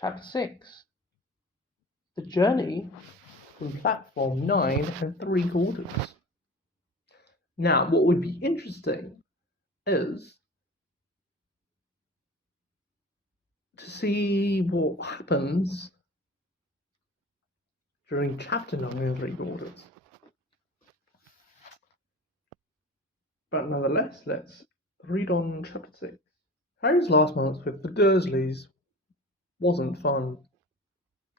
Chapter 6. The Journey from Platform 9 3/4. Now, what would be interesting is to see what happens during Chapter 9 3/4. But nonetheless, let's read on Chapter 6. Harry's last month with the Dursleys wasn't fun.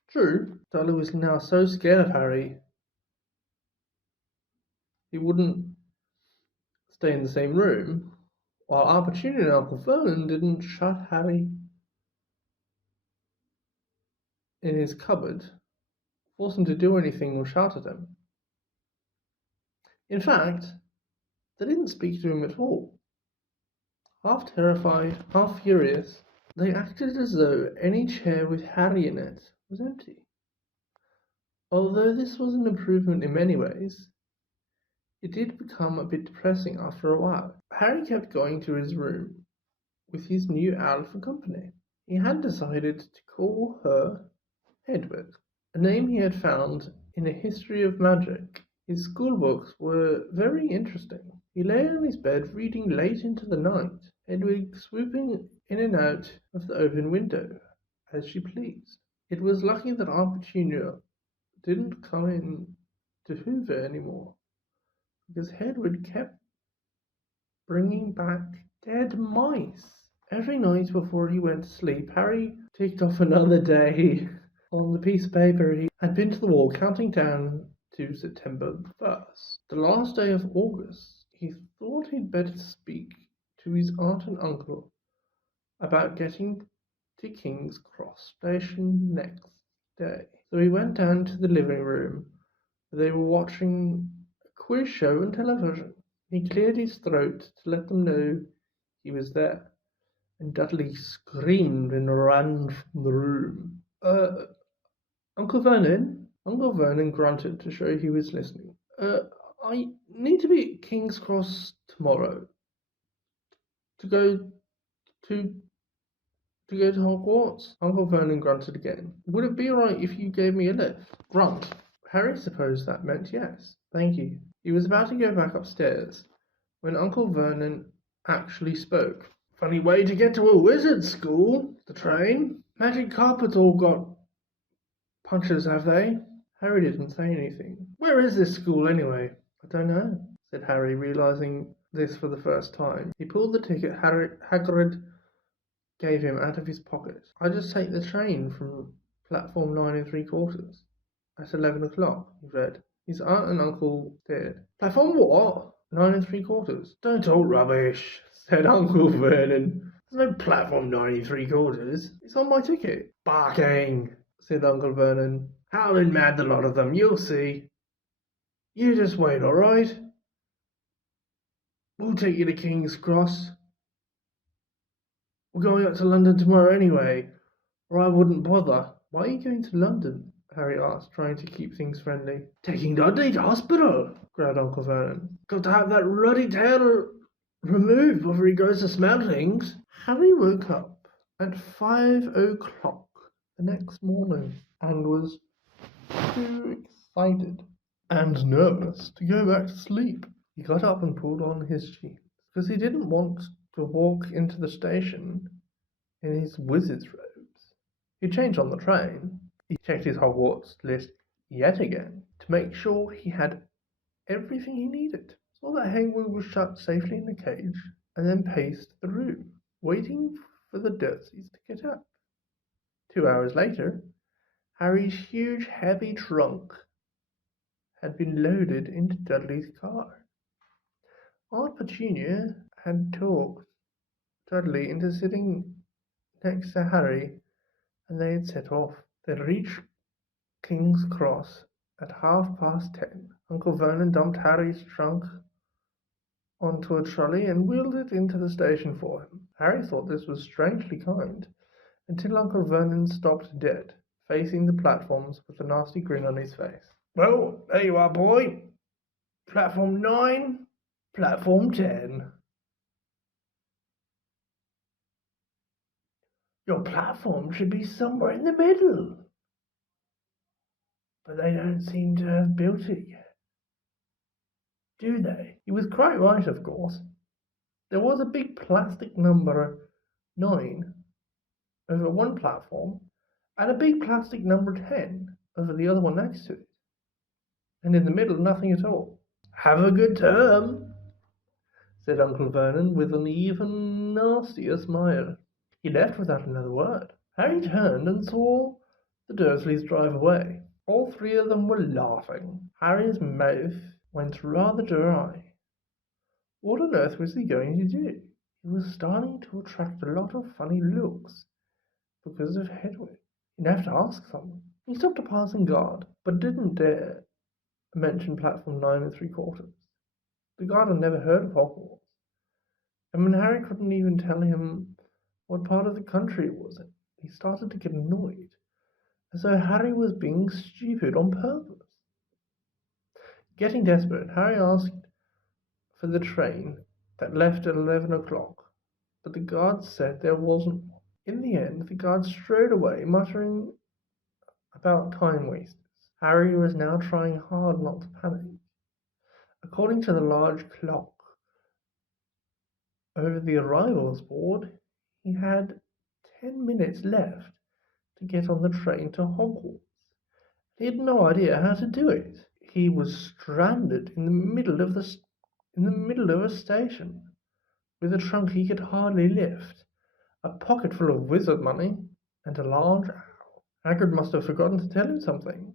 True, Dudley was now so scared of Harry he wouldn't stay in the same room, while Aunt Petunia and Uncle Vernon didn't shut Harry in his cupboard, force him to do anything or shout at him. In fact, they didn't speak to him at all. Half terrified, half furious, they acted as though any chair with Harry in it was empty. Although this was an improvement in many ways, it did become a bit depressing after a while. Harry kept going to his room with his new owl for company. He had decided to call her Hedwig, a name he had found in a history of magic. His school books were very interesting. He lay on his bed reading late into the night, Hedwig swooping in and out of the open window as she pleased. It was lucky that Aunt Petunia didn't come in to hoover anymore, because Hedwig kept bringing back dead mice. Every night before he went to sleep, Harry ticked off another day on the piece of paper he had pinned to the wall, counting down to September 1st. The last day of August, he thought he'd better speak to his aunt and uncle about getting to King's Cross Station next day. So he went down to the living room where they were watching a quiz show on television. He cleared his throat to let them know he was there, and Dudley screamed and ran from the room. Uncle Vernon? Uncle Vernon grunted to show he was listening. I need to be at King's Cross tomorrow to go to Hogwarts. Uncle Vernon grunted again. Would it be alright if you gave me a lift? Grunt. Harry supposed that meant yes. Thank you. He was about to go back upstairs when Uncle Vernon actually spoke. Funny way to get to a wizard's school. The train. Magic carpets all got punches, have they? Harry didn't say anything. Where is this school anyway? I don't know, said Harry, realizing this for the first time. He pulled the ticket Hagrid gave him out of his pocket. I just take the train from platform 9 3/4 at 11 o'clock, he read. His aunt and uncle stared. Platform what? 9 3/4. Don't talk rubbish, said Uncle Vernon. There's no platform 9 3/4. It's on my ticket. Barking, said Uncle Vernon. Howling mad, the lot of them, you'll see. You just wait, all right? We'll take you to King's Cross. We're going up to London tomorrow anyway, or I wouldn't bother. Why are you going to London? Harry asked, trying to keep things friendly. Taking Dudley to hospital, growled Uncle Vernon. Got to have that ruddy tail removed before he goes to smell things. Harry woke up at 5 o'clock the next morning and was too excited and nervous to go back to sleep. He got up and pulled on his jeans because he didn't want to walk into the station in his wizard's robes. He changed on the train. He checked his Hogwarts list yet again to make sure he had everything he needed. Saw that Hagrid was shut safely in the cage, and then paced the room, waiting for the Dursleys to get up. 2 hours later, Harry's huge, heavy trunk had been loaded into Dudley's car. Aunt Petunia had talked Dudley into sitting next to Harry, and they had set off. They reached King's Cross at 10:30. Uncle Vernon dumped Harry's trunk onto a trolley and wheeled it into the station for him. Harry thought this was strangely kind, until Uncle Vernon stopped dead, facing the platforms with a nasty grin on his face. Well, there you are, boy. Platform 9, platform 10. Your platform should be somewhere in the middle. But they don't seem to have built it yet, do they? He was quite right, of course. There was a big plastic number 9 over one platform and a big plastic number 10 over the other one next to it. And in the middle, nothing at all. Have a good term, said Uncle Vernon with an even nastier smile. He left without another word. Harry turned and saw the Dursleys drive away. All three of them were laughing. Harry's mouth went rather dry. What on earth was he going to do? He was starting to attract a lot of funny looks because of Hedwig. He'd have to ask someone. He stopped a passing guard, but didn't dare mention platform 9 3/4. The guard had never heard of Hogwarts, and when Harry couldn't even tell him what part of the country it was in, he started to get annoyed, as though Harry was being stupid on purpose. Getting desperate, Harry asked for the train that left at 11 o'clock, but the guard said there wasn't one. In the end, the guard strode away, muttering about time wasters. Harry was now trying hard not to panic. According to the large clock over the arrivals board, he had 10 minutes left to get on the train to Hogwarts. He had no idea how to do it. He was stranded in the middle of a station, with a trunk he could hardly lift, a pocket full of wizard money, and a large owl. Hagrid must have forgotten to tell him something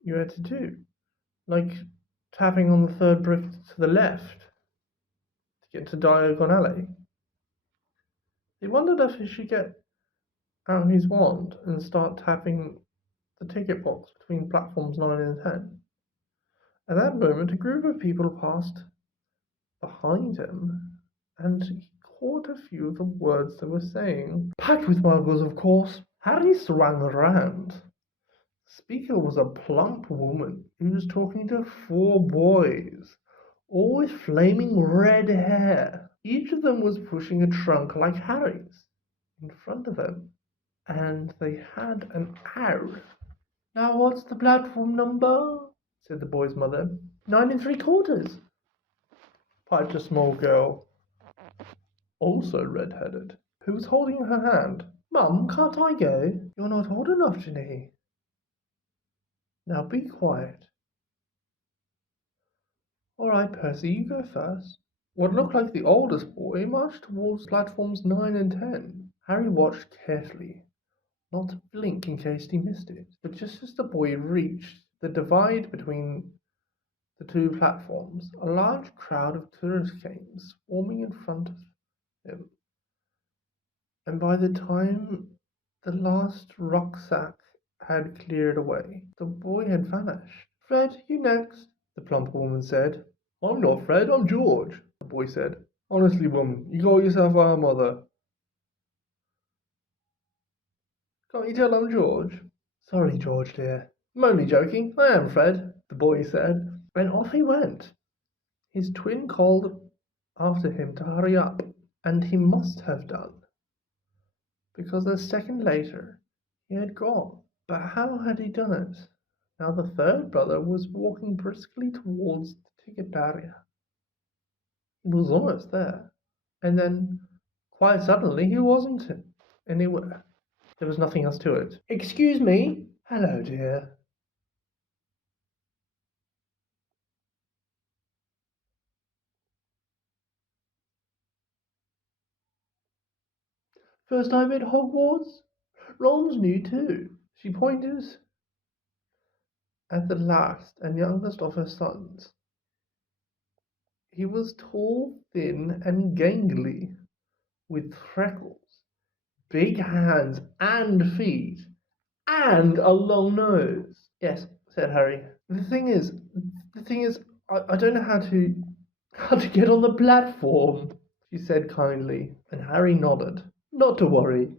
you had to do, like tapping on the third brick to the left to get to Diagon Alley. He wondered if he should get out his wand and start tapping the ticket box between platforms 9 and 10. At that moment, a group of people passed behind him, and he caught a few of the words they were saying. Packed with muggles, of course. Harry swung around. The speaker was a plump woman who was talking to 4 boys, all with flaming red hair. Each of them was pushing a trunk like Harry's in front of them, and they had an owl. Now what's the platform number? Said the boy's mother. 9 3/4, piped a small girl, also red-headed, who was holding her hand. Mum, can't I go? You're not old enough, Ginny. Now be quiet. All right, Percy, you go first. What looked like the oldest boy marched towards platforms 9 and 10. Harry watched carefully, not to blink in case he missed it. But just as the boy reached the divide between the two platforms, a large crowd of tourists came swarming in front of him, and by the time the last rucksack had cleared away, the boy had vanished. Fred, you next, the plump woman said. I'm not Fred, I'm George, the boy said. Honestly, woman, you call yourself our mother. Can't you tell I'm George? Sorry, George, dear. I'm only joking. I am Fred, the boy said. And off he went. His twin called after him to hurry up, and he must have done, because a second later he had gone. But how had he done it? Now the third brother was walking briskly towards the ticket barrier. He was almost there, and then, quite suddenly, he wasn't anywhere. There was nothing else to it. Excuse me. Hello, dear. First time at Hogwarts? Ron's new too. She pointed at the last and youngest of her sons. He was tall, thin, and gangly, with freckles, big hands and feet, and a long nose. Yes, said Harry. The thing is, I don't know how to get on the platform, she said kindly, and Harry nodded. Not to worry.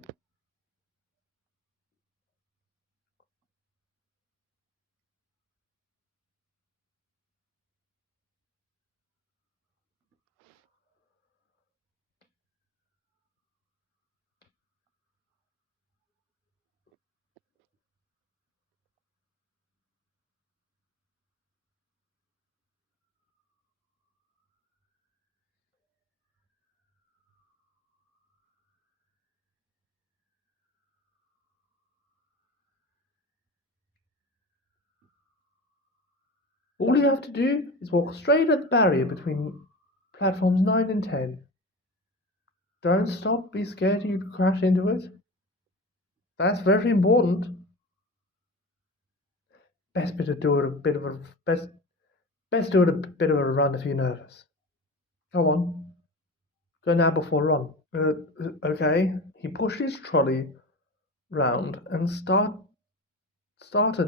All you have to do is walk straight at the barrier between platforms 9 and 10. Don't stop, be scared you crash into it. That's very important. Best bit of do it a bit of a best do it a bit of a run if you're nervous. Go on. Go now before run. Okay. He pushed his trolley round and started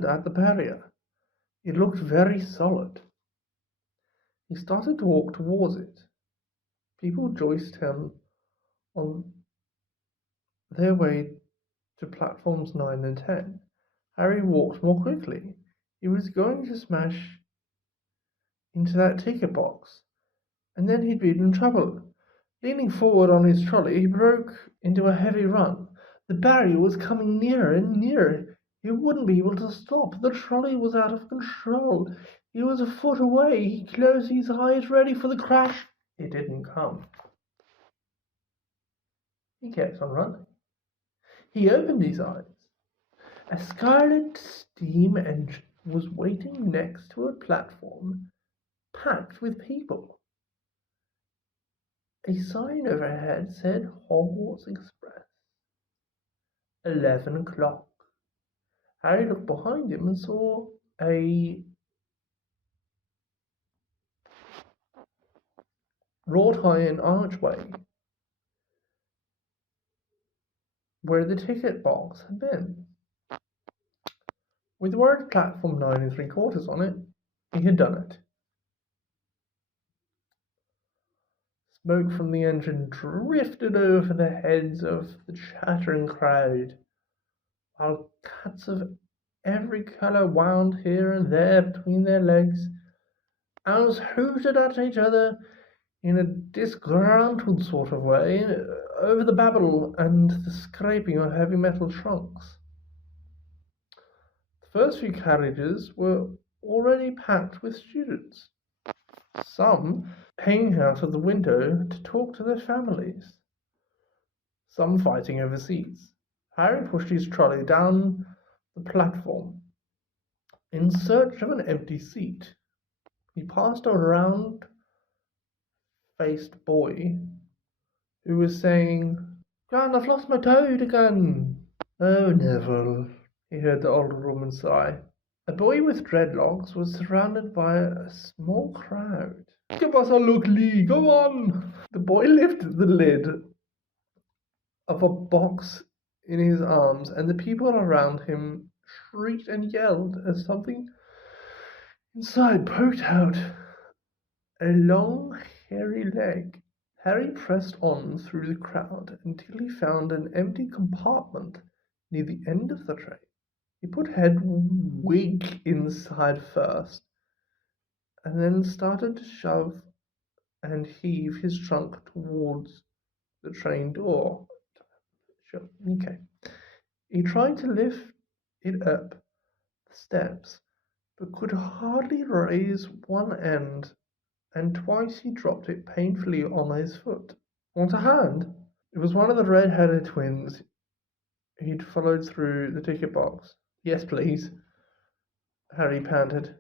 at the barrier. It looked very solid. He started to walk towards it. People joiced him on their way to platforms 9 and 10. Harry walked more quickly. He was going to smash into that ticket box, and then he'd be in trouble. Leaning forward on his trolley, he broke into a heavy run. The barrier was coming nearer and nearer. He wouldn't be able to stop. The trolley was out of control. He was a foot away. He closed his eyes, ready for the crash. It didn't come. He kept on running. He opened his eyes. A scarlet steam engine was waiting next to a platform packed with people. A sign overhead said Hogwarts Express. 11 o'clock. Harry looked behind him and saw a wrought iron archway where the ticket box had been. With the word platform 9 and 3/4 on it, he had done it. Smoke from the engine drifted over the heads of the chattering crowd, while cats of every colour wound here and there between their legs. Owls hooted at each other in a disgruntled sort of way over the babble and the scraping of heavy metal trunks. The first few carriages were already packed with students, some hanging out of the window to talk to their families, some fighting over seats. Harry pushed his trolley down the platform in search of an empty seat. He passed a round-faced boy who was saying, "Gran, I've lost my toad again." "Oh, Neville," he heard the older woman sigh. A boy with dreadlocks was surrounded by a small crowd. "Give us a look, Lee, go on!" The boy lifted the lid of a box in his arms, and the people around him shrieked and yelled as something inside poked out a long, hairy leg. Harry pressed on through the crowd until he found an empty compartment near the end of the train. He put Hedwig inside first, and then started to shove and heave his trunk towards the train door. Okay. He tried to lift it up the steps, but could hardly raise one end, and twice he dropped it painfully on his foot. "Want a hand?" It was one of the red-headed twins he'd followed through the ticket box. "Yes, please," Harry panted.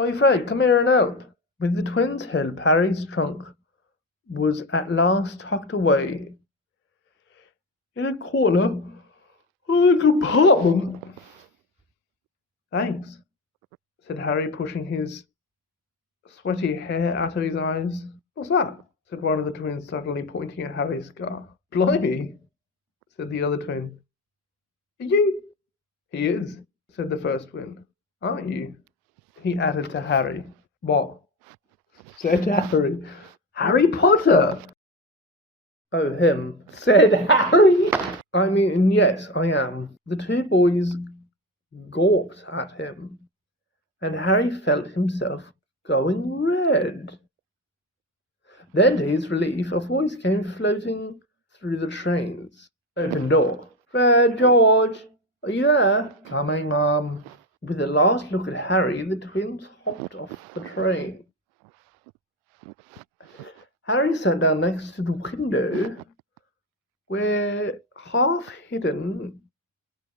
"Oi, Fred, come here and help." With the twins' help, Harry's trunk was at last tucked away in a corner of the compartment. "Thanks," said Harry, pushing his sweaty hair out of his eyes. "What's that?" said one of the twins, suddenly pointing at Harry's scar. "Blimey," said the other twin. "Are you?" "He is," said the first twin. "Aren't you?" he added to Harry. "What?" said Harry. "Harry Potter." "Oh, him," said Harry. "I mean, yes, I am." The two boys gawped at him, and Harry felt himself going red. Then, to his relief, a voice came floating through the train's open door. "Fred, George, are you there?" "Coming, Mum." With a last look at Harry, the twins hopped off the train. Harry sat down next to the window, where, half hidden,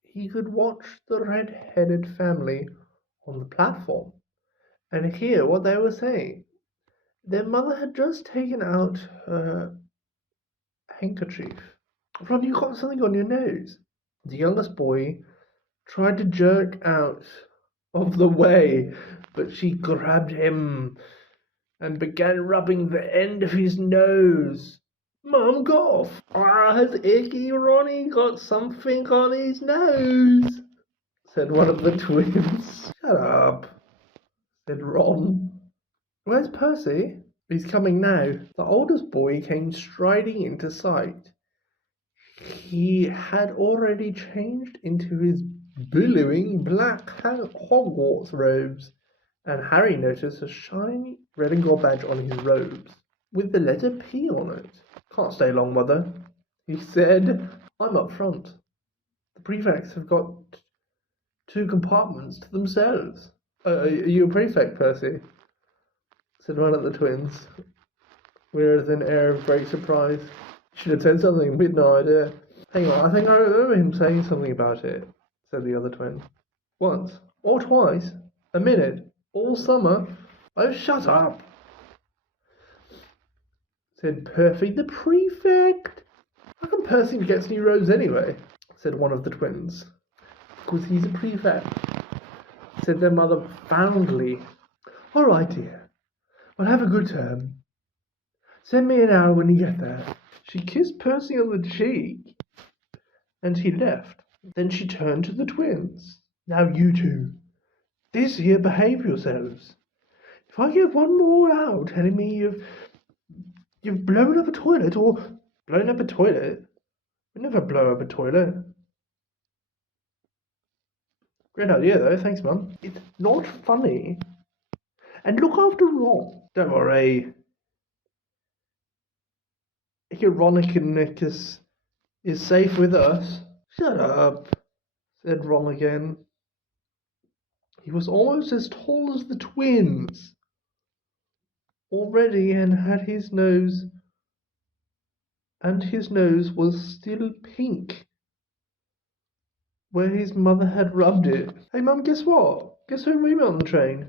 he could watch the red-headed family on the platform and hear what they were saying. Their mother had just taken out her handkerchief. Ron, you got something on your nose. The youngest boy tried to jerk out of the way, but she grabbed him and began rubbing the end of his nose. Mum, got off. Ah, has Icky Ronnie got something on his nose? Said one of the twins. Shut up, said Ron. Where's Percy? He's coming now. The oldest boy came striding into sight. He had already changed into his billowing black Hogwarts robes, and Harry noticed a shiny red and gold badge on his robes with the letter P on it. Can't stay long, Mother, he said. I'm up front. The prefects have got 2 compartments to themselves. Are you a prefect, Percy? Said one of the twins, with an air of great surprise. Should have said something, we'd no idea. Hang on, I think I remember him saying something about it, said the other twin. Once, or twice, a minute, all summer. Oh, shut up, said Perfy, the prefect. How come Percy gets new robes anyway? Said one of the twins. Because he's a prefect, said their mother fondly. All right, dear. Well, have a good term. Send me an hour when you get there. She kissed Percy on the cheek, and he left. Then she turned to the twins. Now you two, this here, behave yourselves. If I get one more out telling me you've blown up a toilet or blown up a toilet, we never blow up a toilet. Great idea though, thanks Mum. It's not funny. And look after Ron. Don't worry. Icaronicus is safe with us. Shut up, said Ron again. He was almost as tall as the twins already, and his nose was still pink where his mother had rubbed it. Hey Mum, guess what? Guess who we met on the train?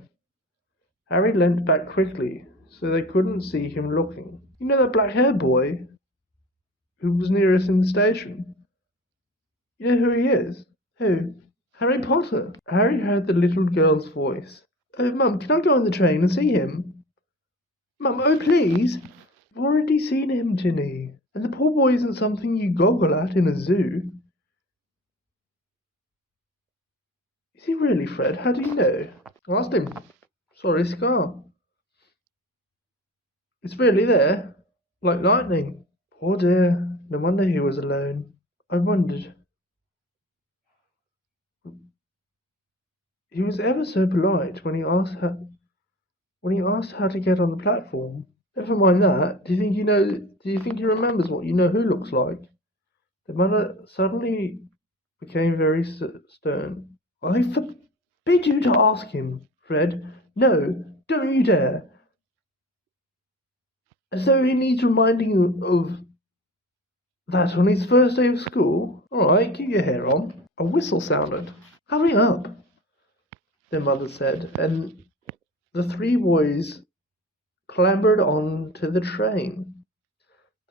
Harry leant back quickly so they couldn't see him looking. You know that black-haired boy who was near us in the station? You know who he is? Who? Harry Potter. Harry heard the little girl's voice. Oh, Mum, can I go on the train and see him? Mum, oh please. I've already seen him, Ginny. And the poor boy isn't something you goggle at in a zoo. Is he really, Fred? How do you know? I asked him. Saw his scar. It's really there, like lightning. Poor dear. No wonder he was alone. I wondered. He was ever so polite when he asked how to get on the platform. Never mind that. Do you think he remembers what you know who looks like? The mother suddenly became very stern. I forbid you to ask him, Fred. No, don't you dare. As though he needs reminding of that on his first day of school. All right, keep your hair on. A whistle sounded. Hurry up, their mother said, and the 3 boys clambered on to the train.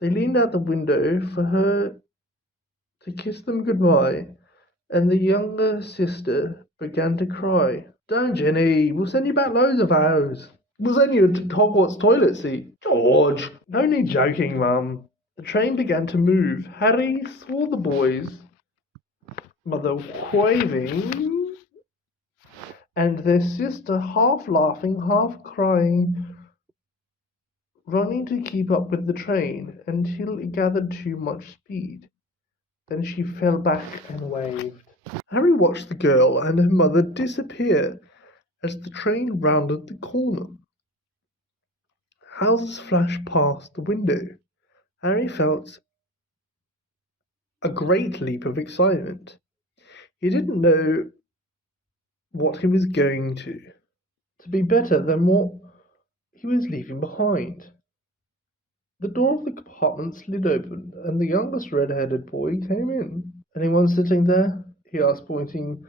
They leaned out the window for her to kiss them goodbye, and the younger sister began to cry. Don't, Jenny. We'll send you back loads of hours. We'll send you a Hogwarts toilet seat. George, no need joking, Mum. The train began to move. Harry saw the boys, mother waving, and their sister half laughing, half crying, running to keep up with the train until it gathered too much speed. Then she fell back and waved. Harry watched the girl and her mother disappear as the train rounded the corner. Houses flashed past the window. Harry felt a great leap of excitement. He didn't know what he was going to be better than what he was leaving behind. The door of the compartment slid open, and the youngest red-headed boy came in. Anyone sitting there? He asked, pointing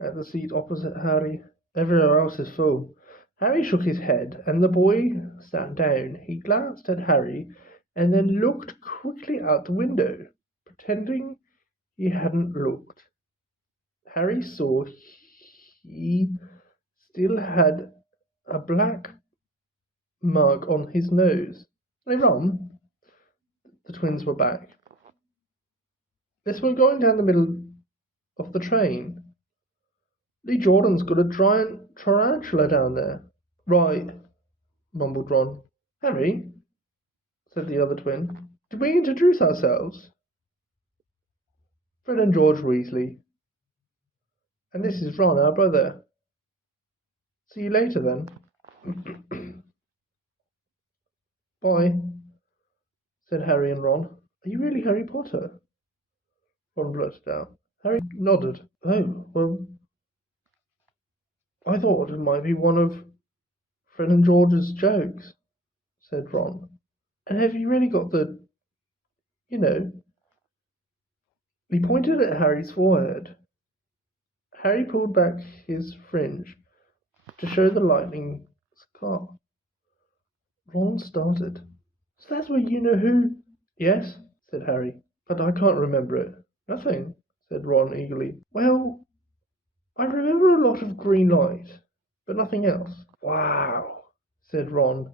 at the seat opposite Harry. Everywhere else is full. Harry shook his head, and the boy sat down. He glanced at Harry and then looked quickly out the window, pretending he hadn't looked. Harry saw he still had a black mark on his nose. Hey, Ron, the twins were back. Yes, we're going down the middle of the train. Lee Jordan's got a giant tarantula down there. Right, mumbled Ron. Harry, said the other twin, did we introduce ourselves? Fred and George Weasley. And this is Ron, our brother. See you later, then. Bye, said Harry and Ron. Are you really Harry Potter? Ron blurted out. Harry nodded. Oh, well, I thought it might be one of Fred and George's jokes, said Ron. And have you really got the, you know? He pointed at Harry's forehead. Harry pulled back his fringe to show the lightning scar. Ron started. So that's where you know who? Yes, said Harry, but I can't remember it. Nothing, said Ron eagerly. Well, I remember a lot of green light, but nothing else. Wow, said Ron.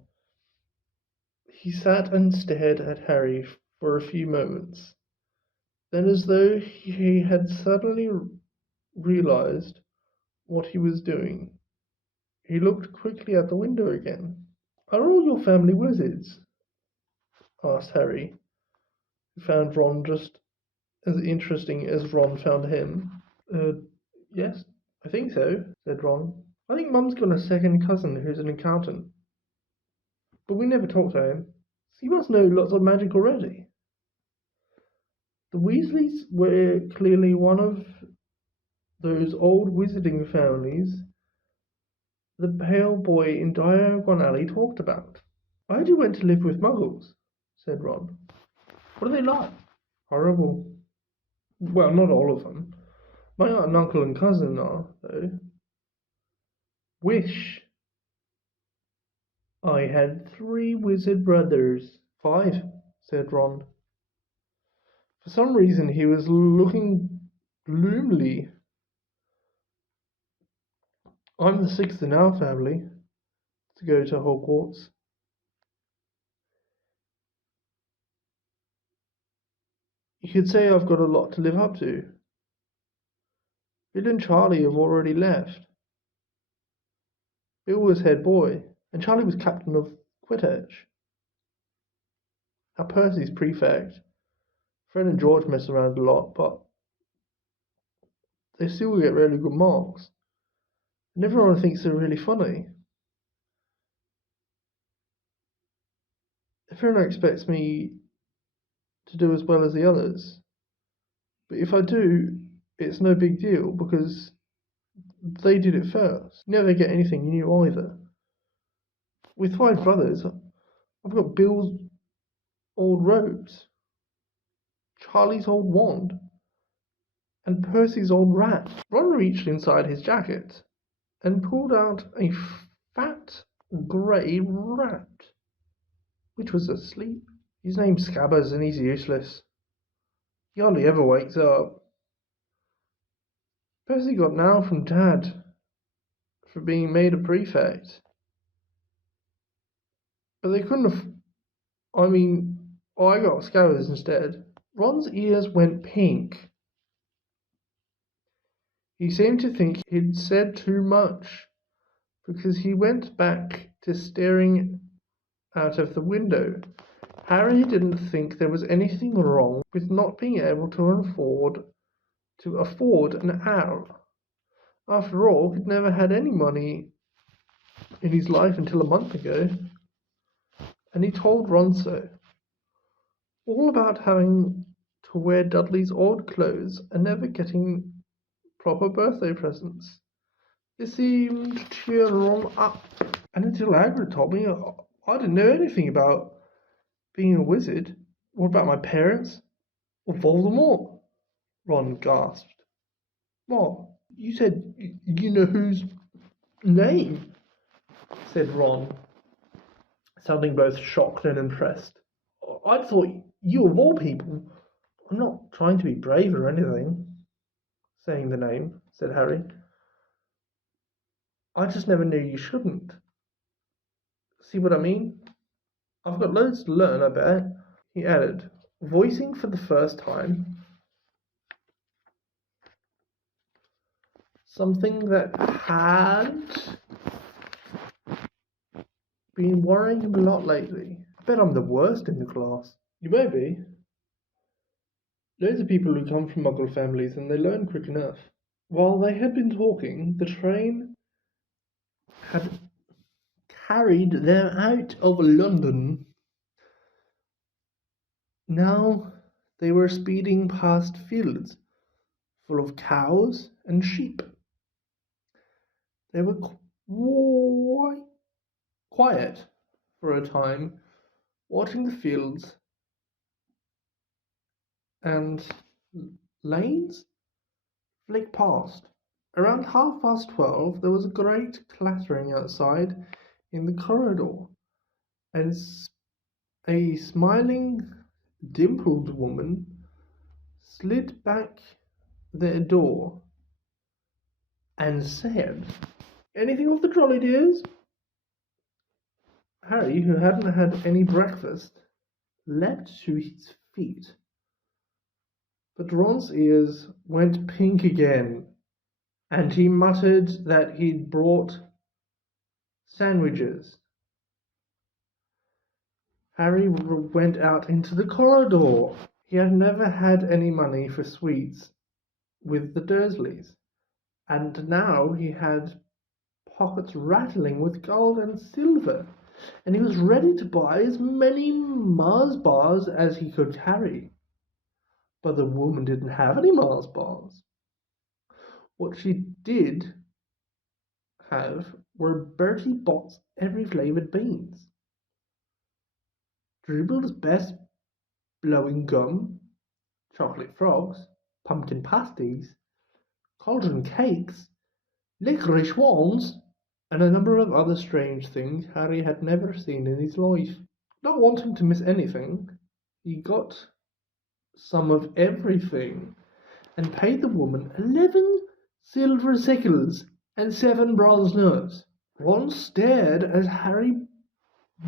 He sat and stared at Harry for a few moments. Then, as though he had suddenly realized what he was doing, he looked quickly at the window again. Are all your family wizards? Asked Harry, who found Ron just as interesting as Ron found him. Yes, I think so, said Ron. I think Mum's got a second cousin who's an accountant. But we never talked to him. So you must know lots of magic already. The Weasleys were clearly one of those old wizarding families the pale boy in Diagon Alley talked about. I heard you went to live with Muggles, said Ron. What are they like? Horrible. Well, not all of them. My aunt and uncle and cousin are, though. Wish I had 3 wizard brothers. 5, said Ron. For some reason he was looking gloomily. I'm the 6th in our family to go to Hogwarts. You could say I've got a lot to live up to. Bill and Charlie have already left. Bill was head boy, and Charlie was captain of Quidditch. Now Percy's prefect. Fred and George mess around a lot, but they still get really good marks. And everyone thinks they're really funny. Everyone expects me to do as well as the others. But if I do, it's no big deal because they did it first. You never get anything new either. With 5 brothers, I've got Bill's old robes, Charlie's old wand, and Percy's old rat. Ron reached inside his jacket and pulled out a fat grey rat, which was asleep. His name's Scabbers and he's useless. He hardly ever wakes up. Percy got an hour from Dad for being made a prefect. But they couldn't have... I got Scabbers instead. Ron's ears went pink. He seemed to think he'd said too much, because he went back to staring out of the window. Harry didn't think there was anything wrong with not being able to afford an owl. After all, he'd never had any money in his life until a month ago, and he told Ron so. All about having to wear Dudley's old clothes and never getting proper birthday presents. This seemed to cheer Ron up, and until Hagrid told me, I didn't know anything about being a wizard. What about my parents? Or Voldemort? Ron gasped. What? You said you know whose name? said Ron, sounding both shocked and impressed. I thought you of all people. I'm not trying to be brave or anything, saying the name, said Harry. I just never knew you shouldn't. See what I mean? I've got loads to learn, I bet. He added, voicing for the first time something that had been worrying him a lot lately. I bet I'm the worst in the class. You may be. Loads of people who come from Muggle families and they learn quick enough. While they had been talking, the train had carried them out of London. Now they were speeding past fields full of cows and sheep. They were quite quiet for a time, watching the fields and lanes flick past. Around 12:30, there was a great clattering outside in the corridor, and a smiling, dimpled woman slid back their door and said, "Anything off the trolley, dears?" Harry, who hadn't had any breakfast, leapt to his feet. But Ron's ears went pink again, and he muttered that he'd brought sandwiches. Harry went out into the corridor. He had never had any money for sweets with the Dursleys, and now he had pockets rattling with gold and silver, and he was ready to buy as many Mars bars as he could carry. But the woman didn't have any Mars bars. What she did have were Bertie Bott's every flavoured beans, Dribble's best blowing gum, chocolate frogs, pumpkin pasties, cauldron cakes, licorice wands, and a number of other strange things Harry had never seen in his life. Not wanting to miss anything, he got some of everything and paid the woman 11 silver sickles and 7 bronze notes. Ron stared as Harry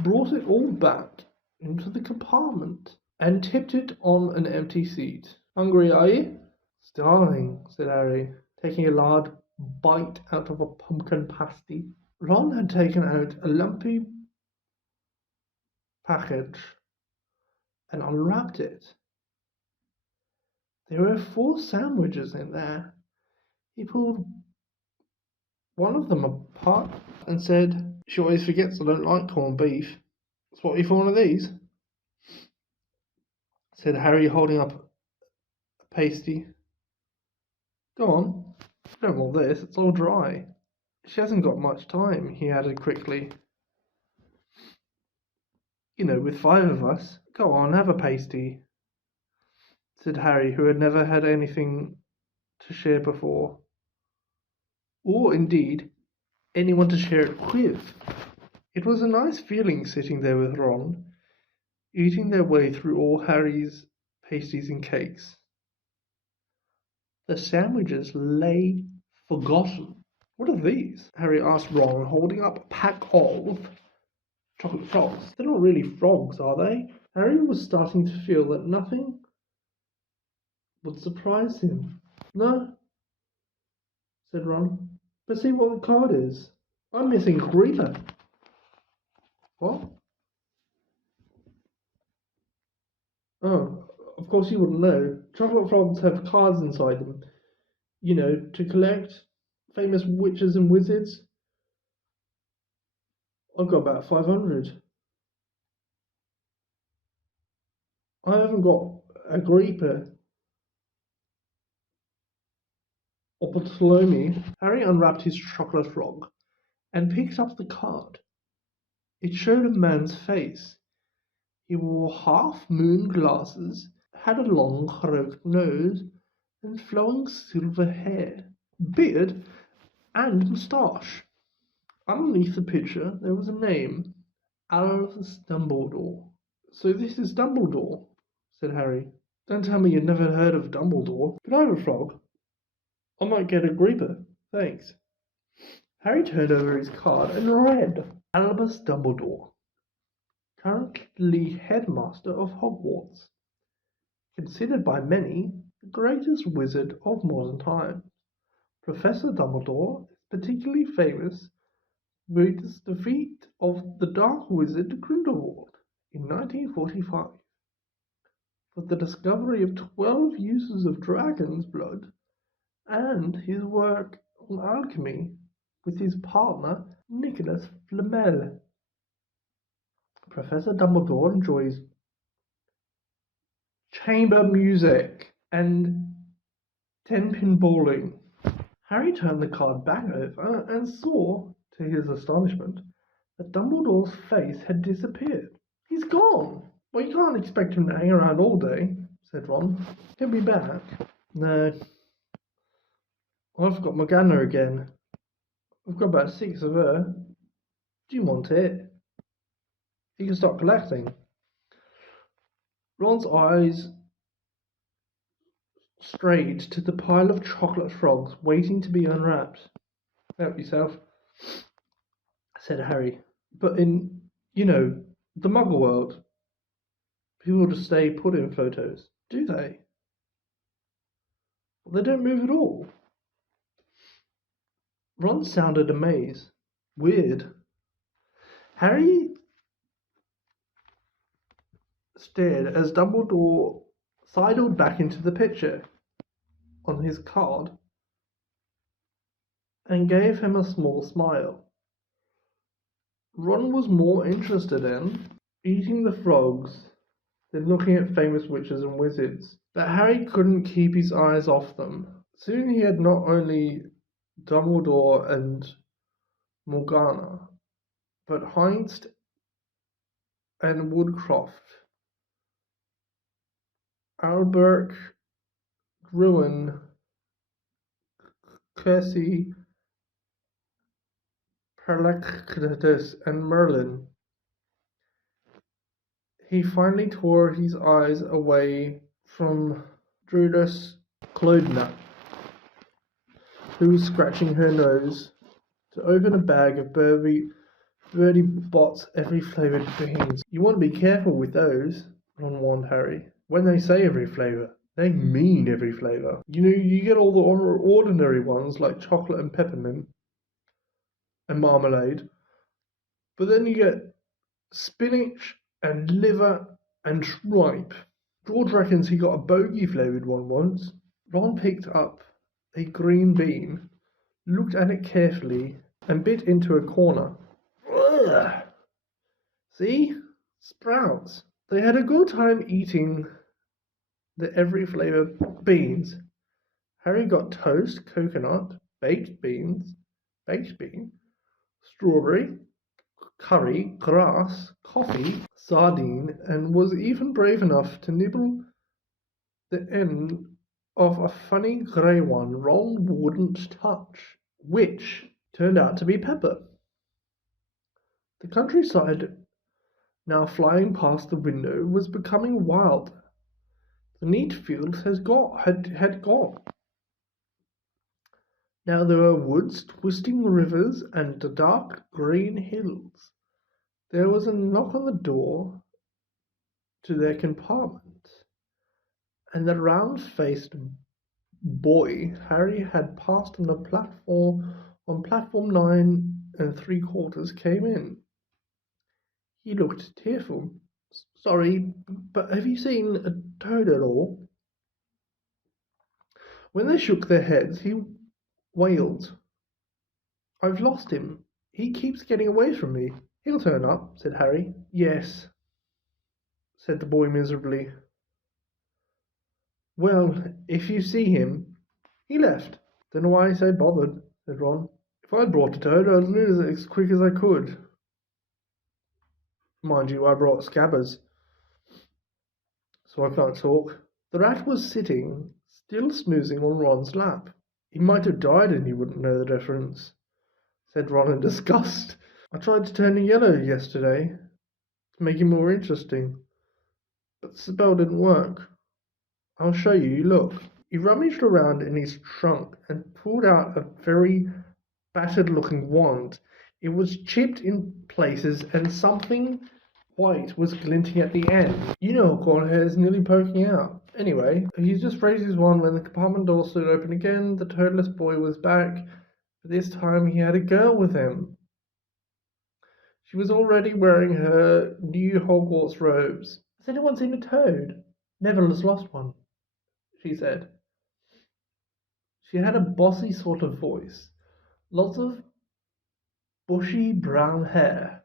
brought it all back into the compartment and tipped it on an empty seat. Hungry, are you? Starving, said Harry, taking a large bite out of a pumpkin pasty. Ron had taken out a lumpy package and unwrapped it. There were 4 sandwiches in there. He pulled one of them apart and said, "She always forgets I don't like corned beef. Swap you for one of these?" said Harry, holding up a pasty. "Go on. I don't want this. It's all dry." "She hasn't got much time," he added quickly. "You know, with 5 of us. Go on, have a pasty," said Harry, who had never had anything to share before, or indeed anyone to share it with. It was a nice feeling sitting there with Ron, eating their way through all Harry's pasties and cakes. The sandwiches lay forgotten. "What are these?" Harry asked Ron, holding up a pack of chocolate frogs. "They're not really frogs, are they?" Harry was starting to feel that nothing would surprise him. "No," said Ron. "But see what the card is. I'm missing Greta." "What?" "Oh, of course you wouldn't know. Chocolate frogs have cards inside them. You know, to collect famous witches and wizards. I've got about 500. I haven't got Agrippa or Ptolemy." Harry unwrapped his chocolate frog and picked up the card. It showed a man's face. He wore half-moon glasses, had a long crooked nose, and flowing silver hair, beard, and moustache. Underneath the picture, there was a name, Albus Dumbledore. So this is Dumbledore, said Harry. Don't tell me you'd never heard of Dumbledore. Could I have a frog? I might get a grieper. Thanks. Harry turned over his card and read Albus Dumbledore, currently headmaster of Hogwarts, considered by many the greatest wizard of modern times. Professor Dumbledore is particularly famous for his defeat of the Dark Wizard Grindelwald in 1945, for the discovery of 12 uses of dragon's blood, and his work on alchemy with his partner Nicholas Flamel. Professor Dumbledore enjoys chamber music and ten-pin bowling. Harry turned the card back over and saw, to his astonishment, that Dumbledore's face had disappeared. He's gone. Well, you can't expect him to hang around all day, said Ron. He'll be back. No. I've got Morgana again. I've got about 6 of her. Do you want it? You can start collecting. Ron's eyes strayed to the pile of chocolate frogs waiting to be unwrapped. Help yourself, said Harry. But in, the Muggle world, people just stay put in photos, do they? Well, they don't move at all. Ron sounded amazed. Weird. Harry stared as Dumbledore sidled back into the picture on his card and gave him a small smile. Ron was more interested in eating the frogs than looking at famous witches and wizards, but Harry couldn't keep his eyes off them. Soon he had not only Dumbledore and Morgana, but Heinz and Woodcroft, Albert, Gruen, Kersey, Perlectus, and Merlin. He finally tore his eyes away from Drudas Clodna, who was scratching her nose to open a bag of Bertie Bott's every flavoured beans. You want to be careful with those, Ron warned Harry. When they say every flavour, they mean every flavour. You get all the ordinary ones like chocolate and peppermint and marmalade, but then you get spinach and liver and tripe. George reckons he got a bogey flavoured one once. Ron picked up a green bean, looked at it carefully, and bit into a corner. Ugh. See? Sprouts. They had a good time eating the every flavour beans. Harry got toast, coconut, baked bean, strawberry, curry, grass, coffee, sardine, and was even brave enough to nibble the end of a funny grey one Ron wouldn't touch, which turned out to be pepper. The countryside, now flying past the window, was becoming wild. The neat fields had gone. Now there were woods, twisting rivers, and dark green hills. There was a knock on the door to their compartment, and the round-faced boy Harry had passed on platform 9 3/4 came in. He looked tearful. Sorry, but have you seen a toad at all? When they shook their heads, he wailed. I've lost him. He keeps getting away from me. He'll turn up, said Harry. Yes, said the boy miserably. Well, if you see him, he left. Don't know why I so bothered, said Ron. If I'd brought a toad, I'd lose it as quick as I could. Mind you, I brought Scabbers, so I can't talk. The rat was sitting, still snoozing on Ron's lap. He might have died and he wouldn't know the difference, said Ron in disgust. I tried to turn it yellow yesterday to make it more interesting, but the spell didn't work. I'll show you, look. He rummaged around in his trunk and pulled out a very battered looking wand. It was chipped in places and something white was glinting at the end. You know, Cornhair is nearly poking out. Anyway, he just raised his wand when the compartment door stood open again. The toadless boy was back, but this time he had a girl with him. She was already wearing her new Hogwarts robes. Has anyone seen a toad? Neville has lost one, she said. She had a bossy sort of voice, lots of bushy brown hair,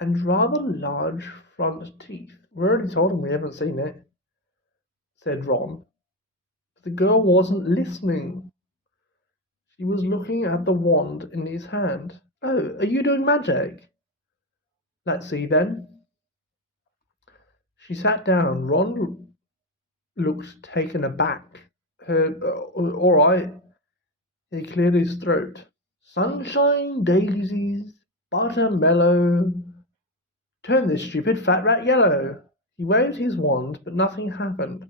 and rather large front teeth. We already told him we haven't seen it, said Ron. But the girl wasn't listening. She was looking at the wand in his hand. Oh, are you doing magic? Let's see then. She sat down. Ron looked taken aback. All right. He cleared his throat. Sunshine, daisies, buttermellow. Turn this stupid fat rat yellow. He waved his wand, but nothing happened.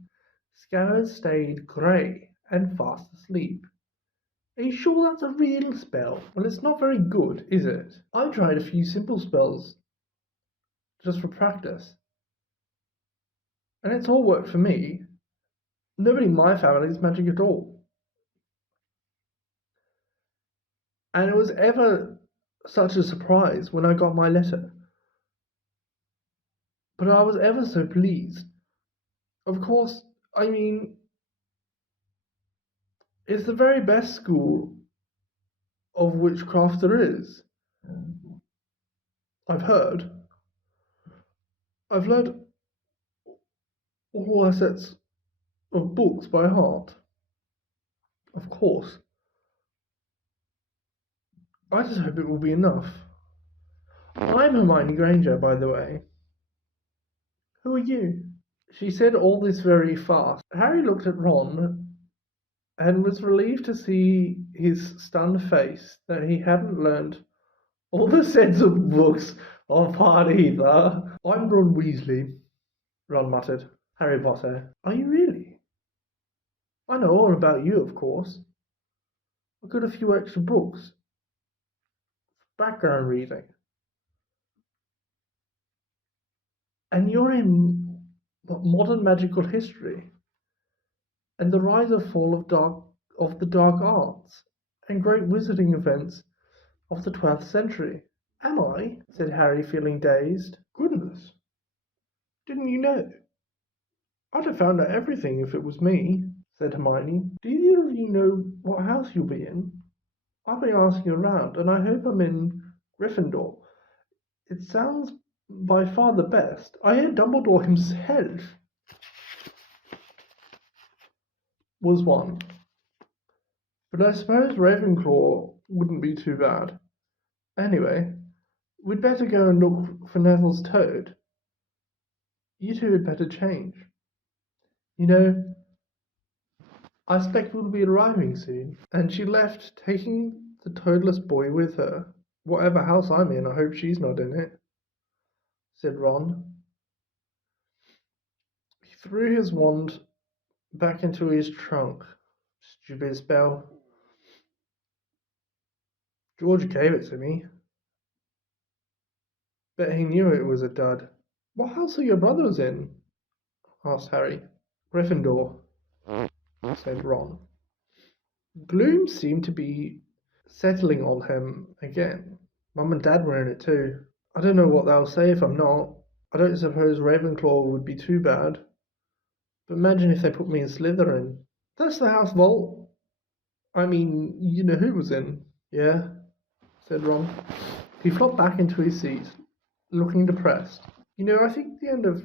Scabbers stayed grey and fast asleep. Are you sure that's a real spell? Well, it's not very good, is it? I tried a few simple spells just for practice, and it's all worked for me. Nobody in my family is magic at all. And it was ever such a surprise when I got my letter. But I was ever so pleased. Of course, I mean, it's the very best school of witchcraft there is. I've heard. I've learned all our sets of books by heart. Of course. I just hope it will be enough. I'm Hermione Granger, by the way. Who are you? She said all this very fast. Harry looked at Ron and was relieved to see his stunned face that he hadn't learned all the sets of books of heart either. I'm Ron Weasley, Ron muttered. Harry Potter. Are you really? I know all about you, of course. I've got a few extra books. Background reading. And you're in modern magical history and the rise and fall of the dark arts and great wizarding events of the 12th century. Am I? Said Harry, feeling dazed. Goodness. Didn't you know? I'd have found out everything if it was me, said Hermione. Do either of you know what house you'll be in? I've been asking around, and I hope I'm in Gryffindor. It sounds by far the best. I hear Dumbledore himself was one. But I suppose Ravenclaw wouldn't be too bad. Anyway, we'd better go and look for Neville's toad. You two had better change. You know, I expect we'll be arriving soon. And she left, taking the toadless boy with her. Whatever house I'm in, I hope she's not in it, said Ron. He threw his wand back into his trunk. Stupid spell. George gave it to me. Bet he knew it was a dud. What house are your brothers in? Asked Harry. Gryffindor, said Ron. Gloom seemed to be settling on him again. Mum and Dad were in it too. I don't know what they'll say if I'm not. I don't suppose Ravenclaw would be too bad. But imagine if they put me in Slytherin. That's the house vault. I mean, you know who was in. Yeah, said Ron. He flopped back into his seat, looking depressed. You know, I think the end of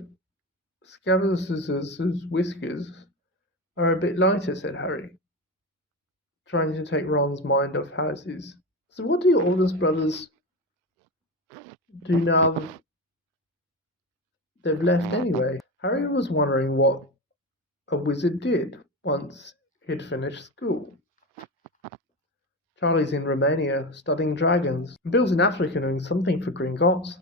Scabbers' whiskers are a bit lighter, said Harry, trying to take Ron's mind off houses. So what do your oldest brothers do now that they've left anyway? Harry was wondering what a wizard did once he'd finished school. Charlie's in Romania studying dragons. And Bill's in Africa doing something for Gringotts,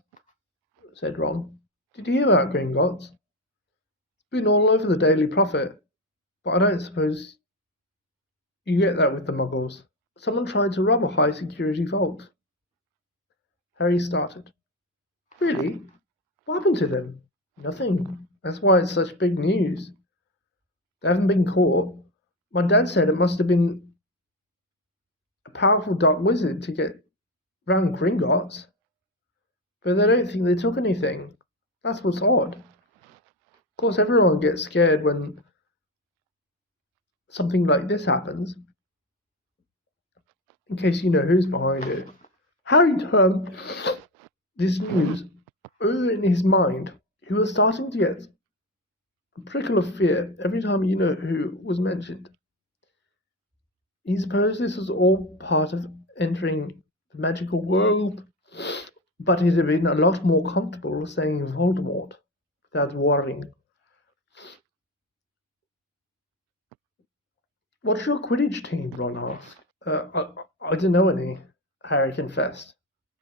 said Ron. Did you hear about Gringotts? It's been all over the Daily Prophet, but I don't suppose you get that with the Muggles. Someone tried to rob a high security vault. Harry started. Really? What happened to them? Nothing. That's why it's such big news. They haven't been caught. My dad said it must have been a powerful dark wizard to get round Gringotts, but they don't think they took anything. That's what's odd. Of course, everyone gets scared when something like this happens. In case you know who's behind it. Harry turned this news over in his mind. He was starting to get a prickle of fear every time you know who was mentioned. He supposed this was all part of entering the magical world, but it had been a lot more comfortable saying Voldemort without worrying. What's your Quidditch team? Ron asked. I don't know any, Harry confessed.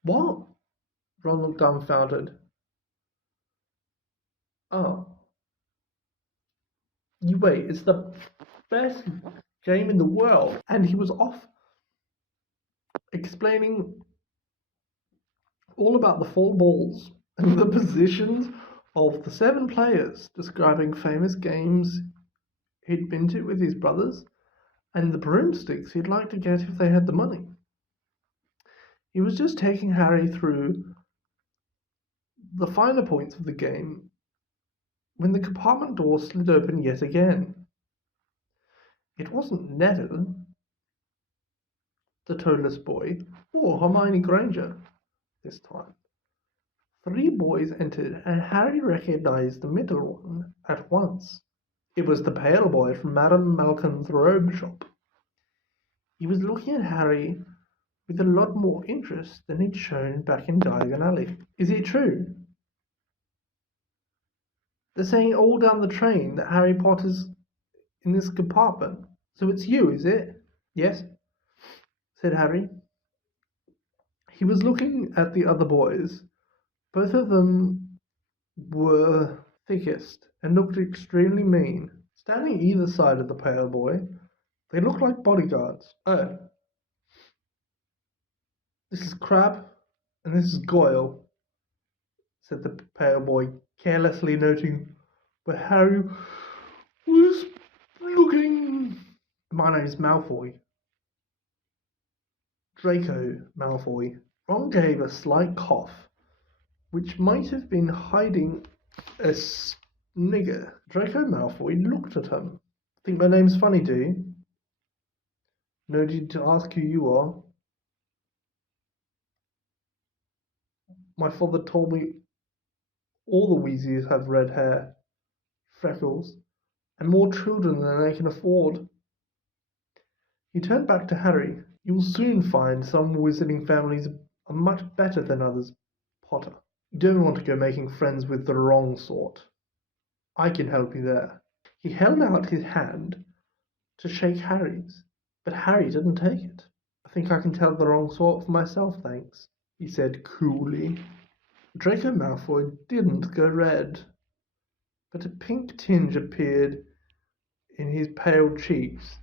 What? Ron looked dumbfounded. Oh. You wait, it's the best game in the world. And he was off explaining all about the 4 balls and the positions of the 7 players, describing famous games he'd been to with his brothers and the broomsticks he'd like to get if they had the money. He was just taking Harry through the finer points of the game when the compartment door slid open yet again. It wasn't Neville, the toeless boy, or Hermione Granger this time. 3 boys entered, and Harry recognized the middle one at once. It was the pale boy from Madame Malcolm's robe shop. He was looking at Harry with a lot more interest than he'd shown back in Diagon Alley. Is it true? They're saying all down the train that Harry Potter's in this compartment. So it's you, is it? Yes, said Harry. He was looking at the other boys. Both of them were thickest and looked extremely mean. Standing either side of the pale boy, they looked like bodyguards. Oh. This is Crabbe, and this is Goyle, said the pale boy, carelessly noting where Harry was looking. My name's Malfoy. Draco Malfoy. Ron gave a slight cough, which might have been hiding a snigger. Draco Malfoy looked at him. Think my name's funny, do you? No need to ask who you are. My father told me all the Weasleys have red hair, freckles, and more children than they can afford. He turned back to Harry. You will soon find some wizarding families are much better than others, Potter. You don't want to go making friends with the wrong sort. I can help you there. He held out his hand to shake Harry's, but Harry didn't take it. I think I can tell the wrong sort for myself, thanks, he said coolly. Draco Malfoy didn't go red, but a pink tinge appeared in his pale cheeks.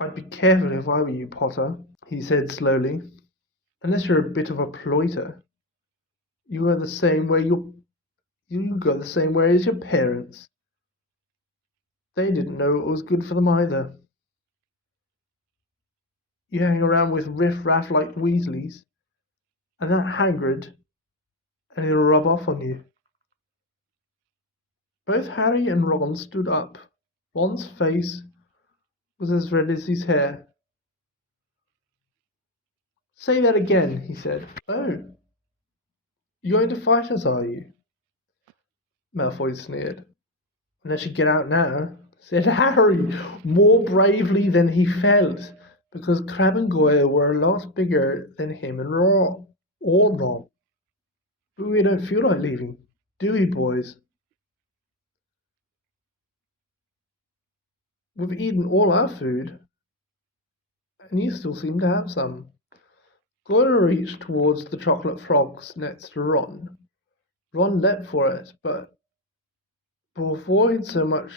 I'd be careful if I were you, Potter, he said slowly. Unless you're a bit of a ploiter. You go the same way as your parents. They didn't know it was good for them either. You hang around with riff-raff like Weasleys, and that Hagrid, and he'll rub off on you. Both Harry and Ron stood up. Ron's face was as red as his hair. Say that again, he said. Oh, you're going to fight us, are you? Malfoy sneered. Unless you get out now, said Harry, more bravely than he felt, because Crabbe and Goyle were a lot bigger than him and Ron. But we don't feel like leaving, do we, boys? We've eaten all our food, and you still seem to have some. Goyle reached towards the chocolate frogs next to Ron. Ron leapt for it, but before he'd so much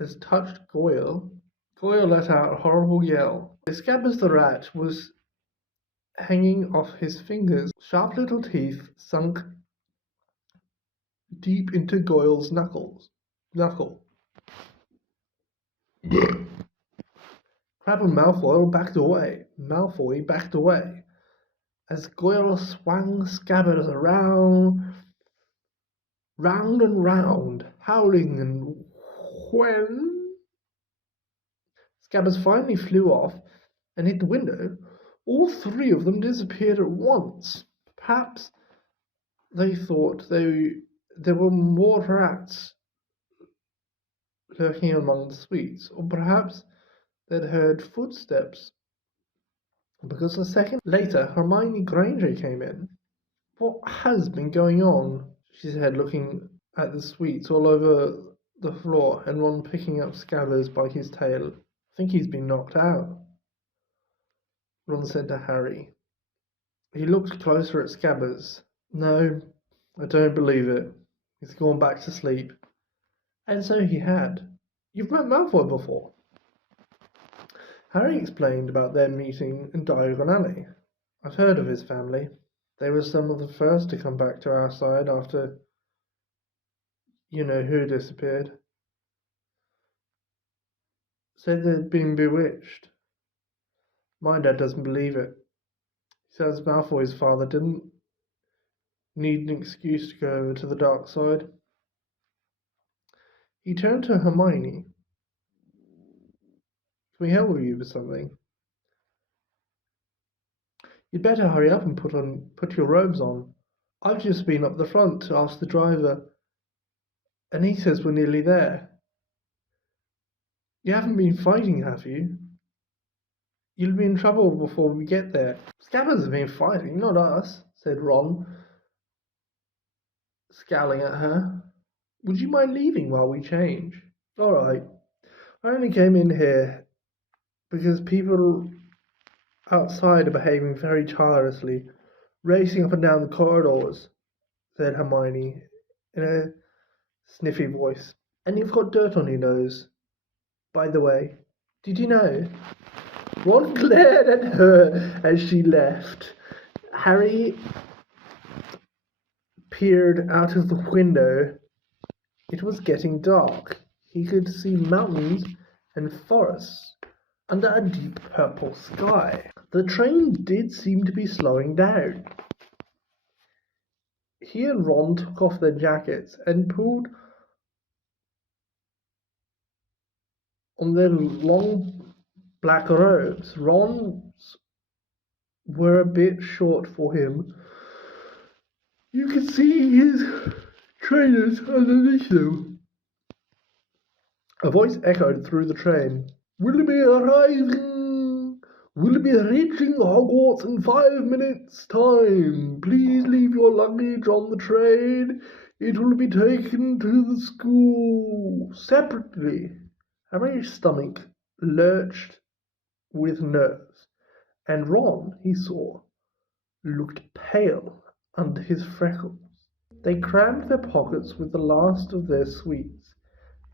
as touched Goyle, Goyle let out a horrible yell. Scabbers the rat was hanging off his fingers. Sharp little teeth sunk deep into Goyle's knuckle. Crabbe and Malfoy backed away. As Goyle swung Scabbers around, round and round, howling, and when Scabbers finally flew off and hit the window, all three of them disappeared at once. Perhaps they thought there were more rats lurking among the sweets, or perhaps they'd heard footsteps, because a second later Hermione Granger came in. "What has been going on?" she said, looking at the sweets all over the floor and Ron picking up Scabbers by his tail. "I think he's been knocked out," Ron said to Harry. He looked closer at Scabbers. "No, I don't believe it. He's gone back to sleep." And so he had. "You've met Malfoy before?" Harry explained about their meeting in Diagon Alley. "I've heard of his family. They were some of the first to come back to our side after you-know-who disappeared. Said they'd been bewitched. My dad doesn't believe it. He says Malfoy's father didn't need an excuse to go over to the dark side." He turned to Hermione. "Can we help you with something?" "You'd better hurry up and put your robes on. I've just been up the front to ask the driver, and he says we're nearly there." "You haven't been fighting, have you? You'll be in trouble before we get there." "Scabbers have been fighting, not us," said Ron, scowling at her. "Would you mind leaving while we change?" "All right. I only came in here because people outside are behaving very childishly, racing up and down the corridors," said Hermione in a sniffy voice. "And you've got dirt on your nose, by the way. Did you know?" Ron glared at her as she left. Harry peered out of the window. It was getting dark. He could see mountains and forests under a deep purple sky. The train did seem to be slowing down. He and Ron took off their jackets and pulled on their long black robes. Ron's were a bit short for him. You could see his trainers underneath them. A voice echoed through the train. "We'll be arriving. We'll be reaching Hogwarts in 5 minutes' time. Please leave your luggage on the train. It will be taken to the school separately." Harry's stomach lurched with nerves, and Ron, he saw, looked pale under his freckles. They crammed their pockets with the last of their sweets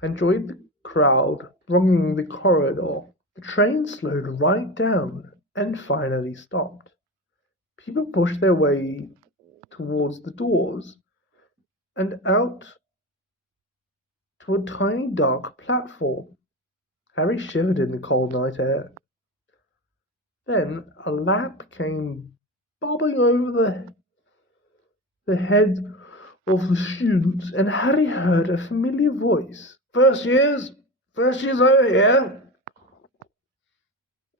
and joined the crowd thronging the corridor. The train slowed right down and finally stopped. People pushed their way towards the doors and out to a tiny dark platform. Harry shivered in the cold night air. Then a lamp came bobbing over the heads of the students, and Harry heard a familiar voice. First years over here."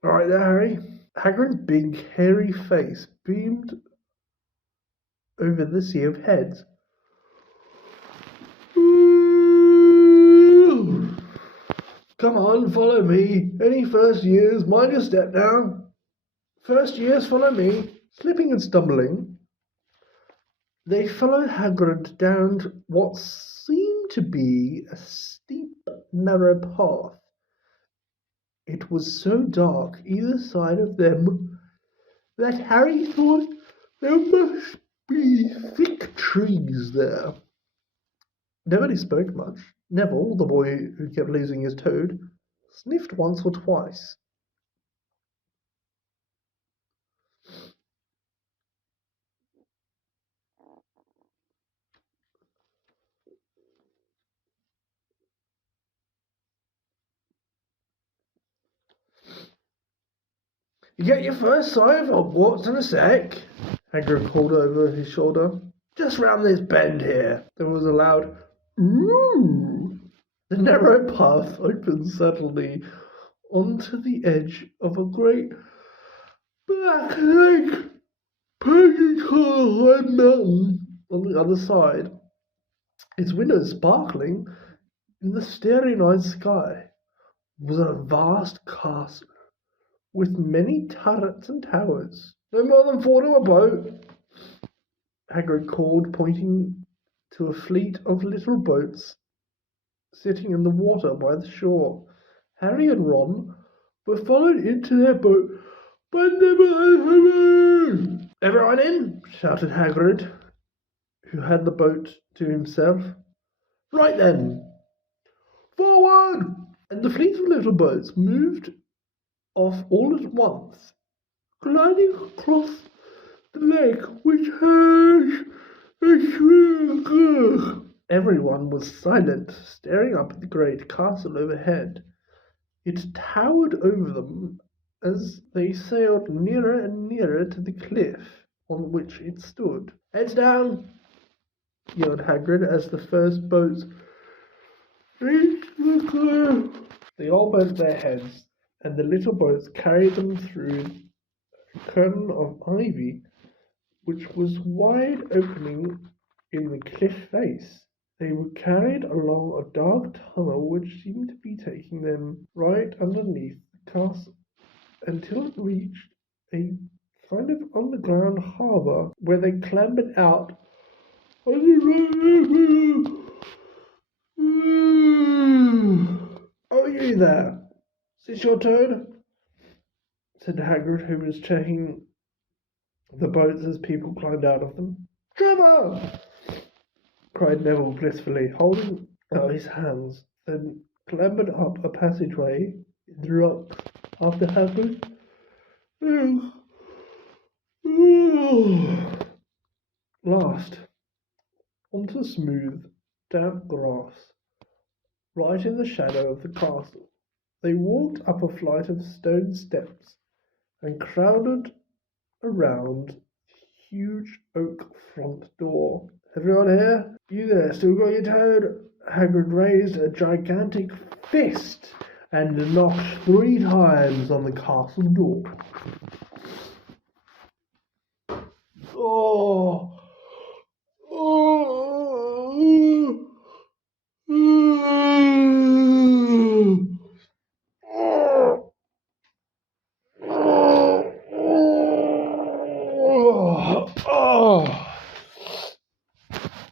"All right there, Harry." Hagrid's big, hairy face beamed over the sea of heads. "Come on, follow me. Any first years, mind your step now. First years, follow me." Slipping and stumbling, they followed Hagrid down what seemed to be a steep, narrow path. It was so dark either side of them that Harry thought there must be thick trees there. Nobody spoke much. Neville, the boy who kept losing his toad, sniffed once or twice. You get your first sight of Hogwarts in a sec, Hagrid called over his shoulder. Just round this bend here. There was a loud "Ooh!" The narrow path opened suddenly onto the edge of a great black lake, painted high mountain on the other side, its windows sparkling in the starry night sky, was a vast castle with many turrets and towers. No more than 4 to a boat, Hagrid called, pointing to a fleet of little boats sitting in the water by the shore. Harry and Ron were followed into their boat by Neville and Harry. Everyone in, shouted Hagrid, who had the boat to himself. Right then, forward! And the fleet of little boats moved off all at once, gliding across the lake, which has a swing. Everyone was silent, staring up at the great castle overhead. It towered over them as they sailed nearer and nearer to the cliff on which it stood. Heads down, yelled Hagrid as the first boats reached the cliff. They all bent their heads, and the little boats carried them through a curtain of ivy which was wide opening in the cliff face. They were carried along a dark tunnel which seemed to be taking them right underneath the castle until it reached a kind of underground harbour where they clambered out on the Oh, you there! Is this your turn? Said Hagrid, who was checking the boats as people climbed out of them. Trevor! Cried Neville blissfully, holding out his hands, then clambered up a passageway in the rocks after Hagrid. Last, onto smooth, damp grass, right in the shadow of the castle. They walked up a flight of stone steps and crowded around the huge oak front door. Everyone here? You there, still got your toad? Hagrid raised a gigantic fist and knocked 3 times on the castle door. Oh!